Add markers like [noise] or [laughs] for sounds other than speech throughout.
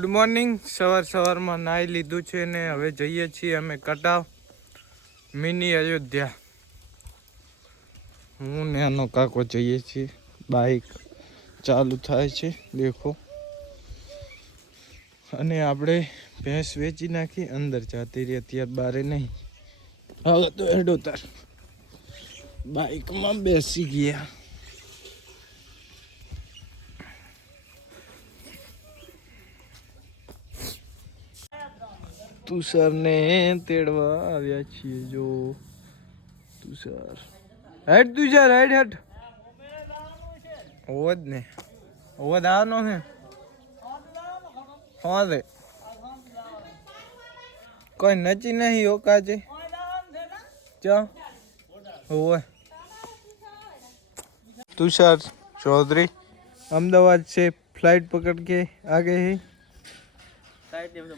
Good morning સવાર સવારમાં નાહી લીધું છે ને હવે જઈએ છીએ અમે કટાવ મિની અયોધ્યા. હું ને આનો કાકો જઈએ છીએ. બાઈક ચાલુ થાય છે, દેખો. અને આપણે ભેંસ વેચી નાખી, અંદર જતી રહી. અત્યારે બારે નહીં. હવે તો હેડો તાર. બાઈકમાં બેસી ગયા. તુષારને તેડવા આવ્યા છીએ જો તુષાર હેડ તુષાર હેડ હેડ હોવ જ ને હોવ જ આવવાનો છે હા રે કોઈ નચી નહીં હો કાજે ચા હોવે तुषार चौधरी अहमदाबाद से फ्लाइट पकड़ के आ गए हैं साइड में तो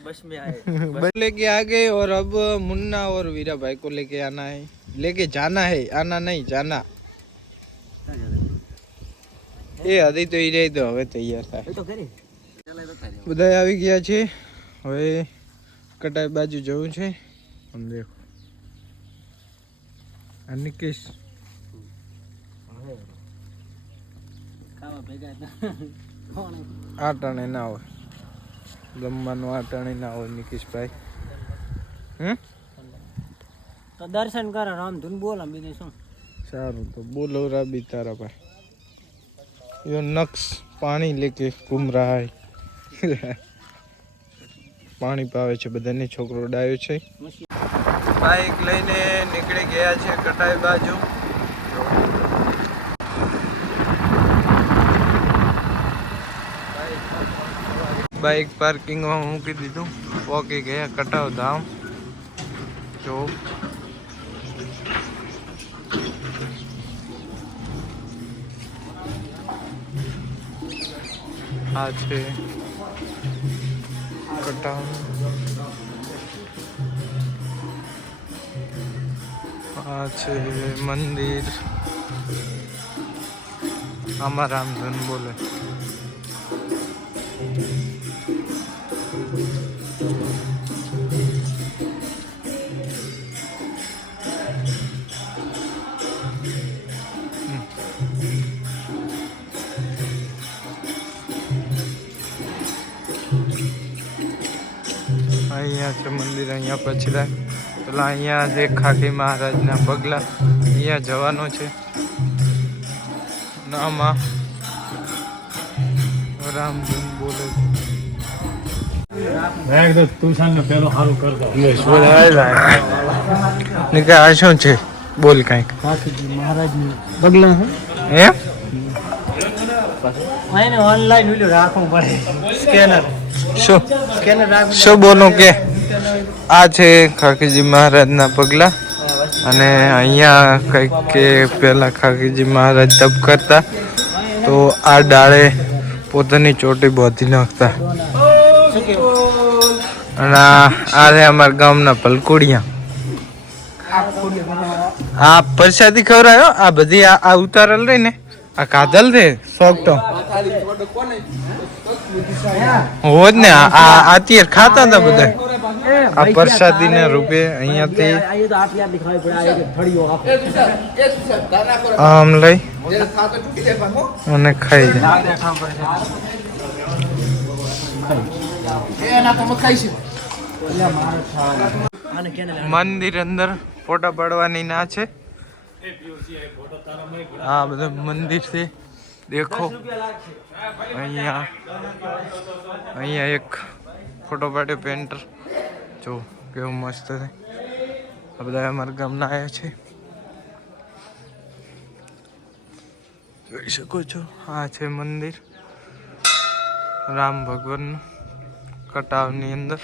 बस में आए बस लेके आ गए और अब मुन्ना और वीरा भाई को लेके आना है लेके जाना है आना नहीं जाना એ હતી તો એ રહી તો હવે તૈયાર થાય એ તો કરી ચાલે તો તારી બધા આવી ગયા છે હવે કટાઈ બાજુ જવું છે આમ દેખો આ નિકેશ [laughs] ખાવા ભેગા હતા કોણ આટાણે ના હોય જમવાનું આટાણે ના હોય નિકેશભાઈ. હમ? તો દર્શન કરો રામધૂન બોલો બીજું શું? સારું તો બોલો રાબી તારા ભાઈ. યો નક્ષ પાણી લેકે ઘૂમ રહા હૈ પાણી પાવે છે બધાને છોકરો ડાયો છે. બાઈક લઈને નીકળી ગયા છે કટાઈ બાજુ. બાઈક પાર્કિંગમાં મૂકી દીધું પોકી ગયા કટાવ ધામ જો આ છે કટાવ આ છે મંદિર આમાં રામધન બોલે છે મંદિર અહીંયા પછડા પેલા અહીંયા જે ખાકી મહારાજના પગલા અહીંયા જવાનો છે. નામાં રામ બોલે નિકા આ શું છે? બોલ કંઈક. પગલા છે. ઓનલાઈન રાખવું પડે. સ્કેનર શું? સ્કેનર રાખવું શું બોલું કે? આ છે ખાકીજી મહારાજના પગલા. અને અહીંયા કંઈક કે પહેલાં ખાકીજી મહારાજ તપ કરતા. તો આ ડાળે પોતાની ચોટી બાંધી નાખતા. અને આ છે અમારા ગામના પલકુડિયા. આ પ્રસાદી ખવડાયો? આ બધી આ ઉતારેલ રહી ને? આ કાધલ છે, સોગટો. હોજ ને આ અત્યારે ખાતા હતા બધા. આ પ્રસાદી ને રૂપે અહીંયાથી આમ લઈ. અને ખાઈ જાય મંદિર અંદર ફોટા પાડવાની ના છે. આ બધા મંદિર છે. દેખો. અહીંયા અહીંયા એક ફોટો પાડ્યો પેન્ટર. જો, કેવું મસ્ત છે. આ બધા અમારા ગામના આવ્યા છે. જોઈ શકો છો, આ છે મંદિર. રામ ભગવાનનું કટાવની અંદર.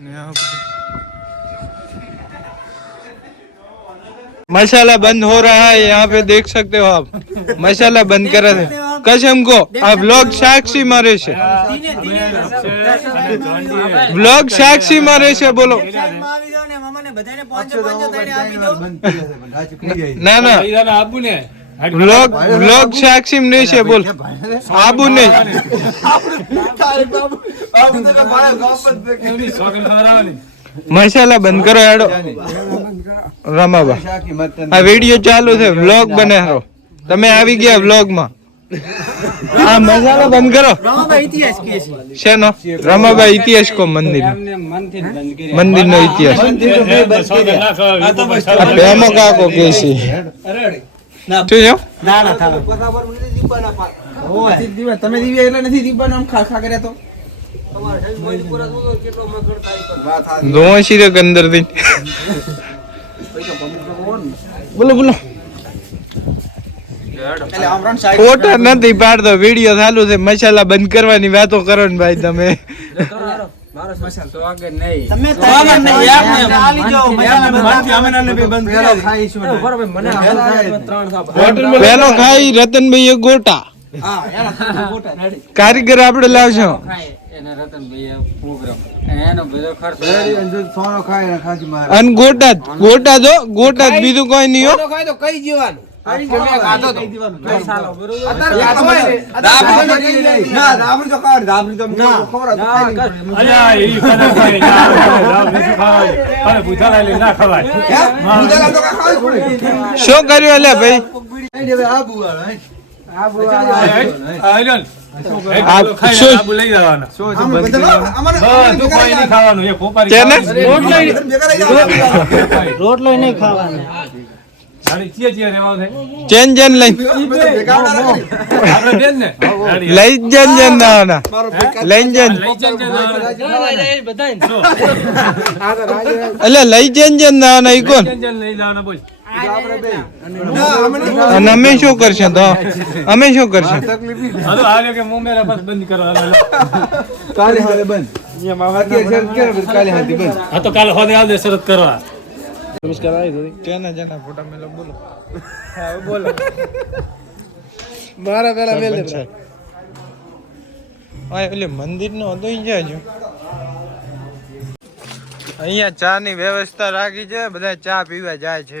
ને આ मसाला बंद हो रहा है यहाँ पे देख सकते हो आप मसाला बंद करा थे कसम को आप लोग साक्षी मारे से ब्लॉग साक्षी मारे से बोलो ના ના પૈસા આપું ને વ્લોગ વ્લોગ સાક્ષી રહેશે બોલ આબુ નહીં એમની સોગન ખવડાવવાની. મસાલા બંધ કરો હેડો. રમાબા. આ વીડિયો ચાલુ છે વ્લોગ બનાવો તમે આવી ગયા વ્લોગમાં આ મસાલા બંધ કરો. શેનો? રમાબા ઇતિહાસ કો મંદિર મંદિર નો ઇતિહાસ. આ પ્રેમો કાકો કે છે. શું છે? તમે દીવી એટલે નથી દીવાનો આમ ખા ખા કર્યા તો? દોશી રે અંદરથી બોલો ફોટા નથી પાડતો વીડિયો ચાલુ છે. મસાલા બંધ કરવાની વાતો કરો ને ભાઈ તમે. પેલો ખાઈ રતનભાઈ ગોટા. કારીગર આપણે લાવશો. અને ગોટા ગોટા જો ગોટા બીજું કોઈ નહીં હો. ખાય તો કઈ જીવાનું. શું કર્યું એટલે ભાઈ? રોટલો નહીં ખાવાનો. ચેન? ચેન લઈ. જન જન ના લઈ જન. લઈ એટલે જન જન ના ઈ કોણ? બોલ. અને અમે શું કરશે તો? અમે શું કરશે? હાલો, આ લ્યો કે મું મેરા બંધ કરો. હાલો, હાલો. હા તો કાલે હોદે આવજે શરત કરવા. જેના જેના ફોટા મેલો બોલો. બોલો. મારા પેલા મેલ હા એટલે મંદિર નો હતો જાજો અહીંયા ચા ની વ્યવસ્થા રાખી છે બધા ચા પીવા જાય છે.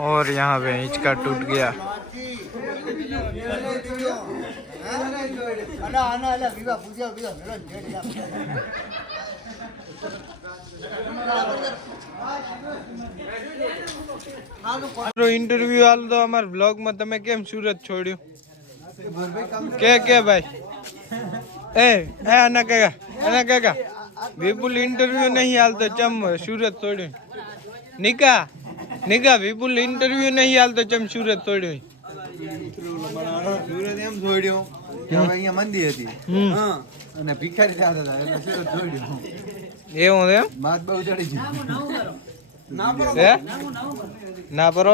और यहाँ पे हिचका टूट गया ઇન્ટરવ્યુ હાલ તો અમારા બ્લોગ માં તમે કેમ સુરત છોડ્યું કે કે ભાઈ એ એ આના કાકા આના કાકા વિપુલ ઇન્ટરવ્યુ નહીં હાલતો ચમ સુરત છોડ્યું નિકા નિકા વિપુલ ઇન્ટરવ્યુ નહીં હાલતો ચમ સુરત તોડ્યો સુરત એમ તોડ્યો કે હવે અહીંયા મંદી હતી. અને ભિખારી થતા હતા એટલે સુરત તોડ્યો એવું એમ? માત બહુ ચડી ગઈ. હે? ના પરો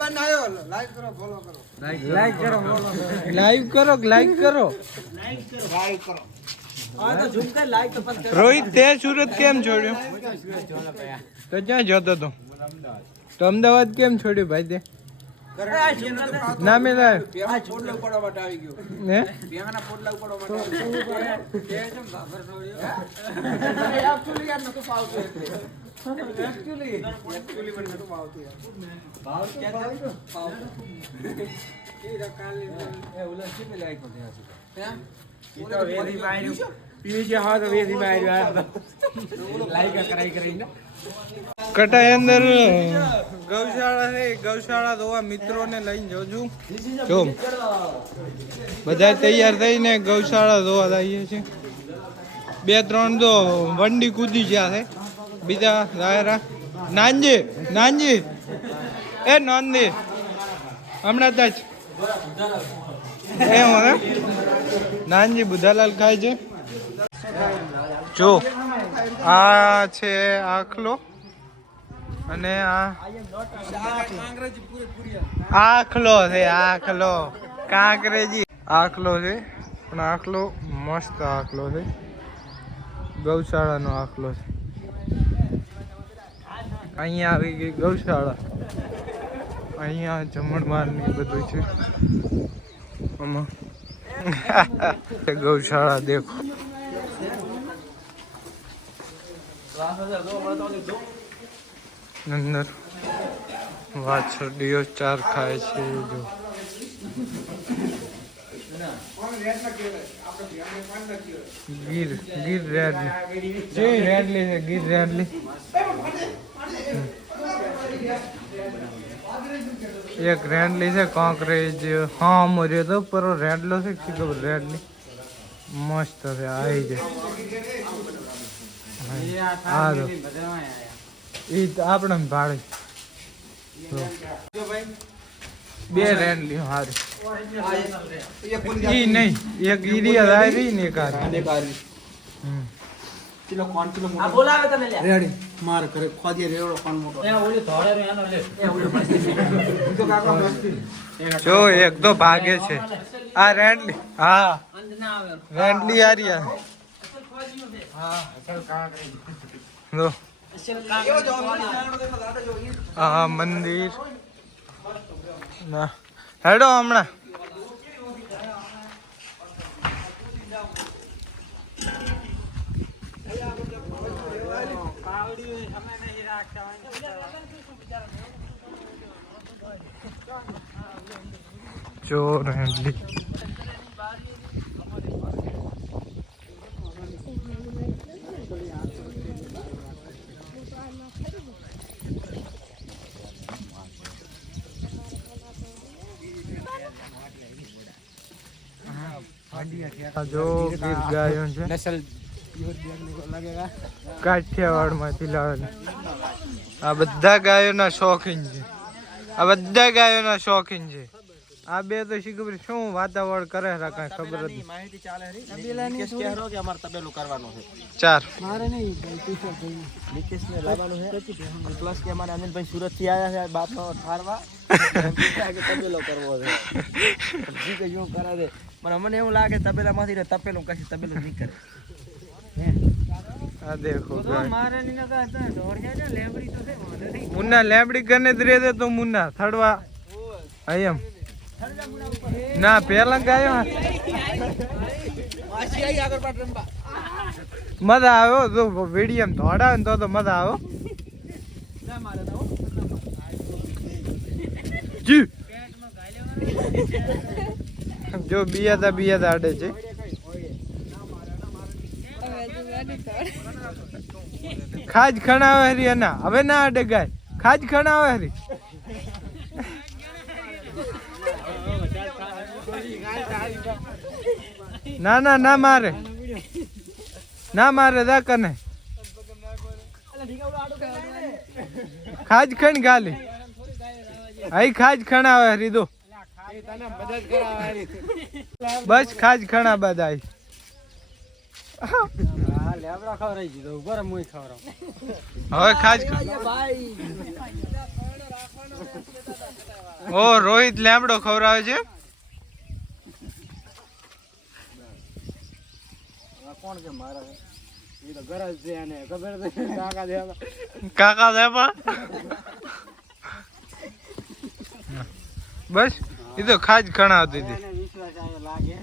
લાઈક કરો લાઈક કરો. રોહિત તે સુરત કેમ છોડ્યું? તો ક્યાં જતો તો. તો અમદાવાદ કેમ છોડ્યું ભાઈ તે? ના મેં પોટલા ઉપાડવા માટે આવી ગયો. હે બેંગના પોટલા ઉપાડવા માટે કટાઈ અંદર. ગૌશાળા છે ગૌશાળા ધોવા મિત્રોને લઈને જોજું જો બધા તૈયાર થઈને ગૌશાળા ધોવા જઈએ છે. બે ત્રણ તો વંડી કૂદી ગયા છે. બીજા રાયરા. નાનજી નાનજી. એ નાનજી હમણાં જ. એ હું નાનજી બુધાલાલ ખાય છે. જો, આ છે આખલો અને આ આખલો છે, આખલો. કાંકરેજી. આખલો છે પણ આખલો મસ્ત આખલો છે. ગૌશાળાનો આખલો છે. અહીંયા આવી ગઈ ગૌશાળા. અહીંયા જમણવાર ને બધું છે. આમાં. ગૌશાળા દેખો. અંદર વાછરડીઓ ચાર ખાય છે જો ગીર ગીર રેડલી જે રેડલી છે ગીર રેડલી એક રેડલી છે કોંકરેજ હા મર્યો તો પર રેડલો છે કે ખબર રેડલી મસ્ત છે આવી જાય હા તો તો આપણે ભાડે. બે રેડલી હારી. ઈ નહીં એક ઈરિયા આવી ને એક હારી હમ. કિલો કોણ કિલો આ બોલાવે તમે લે રેડી. માર કરે ખોદીએ રેવડો કોણ મોટો? એ ઓલી ધોળે રે એનો લે. એ ઓલી ઈ તો કાકા મસ્તી જો એક તો ભાગે છે. આ રેડલી હા. અંદ ના આવે હારી આ જો આ મંદિર. ના. હેડો હમણાં. ચોર હેડલી આ જો ગીર ગાયો છે નસલ લાગેગા કાઠિયાવાડમાંથી લાવેલા આ બધા ગાયોના શોખીન છે. આ બધા ગાયોના શોખીન છે. આ બે તો શીખબર શું વાતાવરણ કરે છે કાંઈ ખબર જ નહીં માહિતી ચાલે કે અમાર તબેલું કરવાનું છે. ચાર. મારે નહીં નિકેશ ને. લાવવાનું છે. પ્લસ કે અમારે અનિલભાઈ સુરતથી આયા છે બાપનો ઠારવા. [laughs] કે તબેલો કરવો છે. [laughs] જી કે શું કરે છે. પણ અમને એવું લાગે તબેલામાંથી તપેલું કશું તબેલું નહીં કરે. આ દેખો ગાય મારે ની નકા ધોળિયા છે લેબડી તો છે વાંધો નહીં. મુન્ના લેબડી કને જ રહે તો મુન્ના થડવા. એમ. ના પેલા ગાયો મજા આવ્યો જો વીડિયો ધોડાવે ને તો તો મજા આવ્યો જી. જો બિયાતા બિયાતા અડે છે. ખાજ ખણાવે હરી એના હવે ના અડે ગાય ખાજ ખણાવે હરી. ના ના ના મારે. ના મારે, દા કને. ખાજ ખણ ગાલી. આઈ ખાજ ખણાવે હરી, દો. બસ ખાજ ખણા બાદ આઈ હા લેબડા ખવરાઈ દીધો ઉપર મુઈ ખવરાવ હવે ખાજ ઓ રોહિત લેમડો ખવડાવે છે? કોણ કે મારા? એ તો ગરજ છે અને ખબર છે? કાકા દેવા કાકા દેપા બસ એ તો ખાજ ખણાવતી હતી. એને વિશ્વાસ આવે લાગે.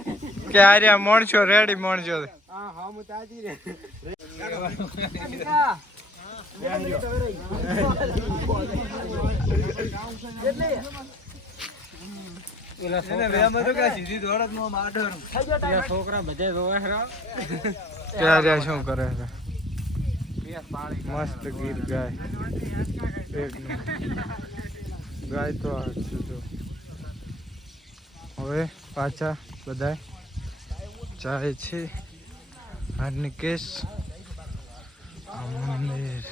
કે આર્યા મોણસો રેડી મોણસો. છે. હા હા હું તાજી રે છોકરા બધા આર્યા શું કરે મસ્ત ગીર ગાય. એક ગાય તો હવે પાછા બધા જાય છે. આ નિકેશ આ મંદિર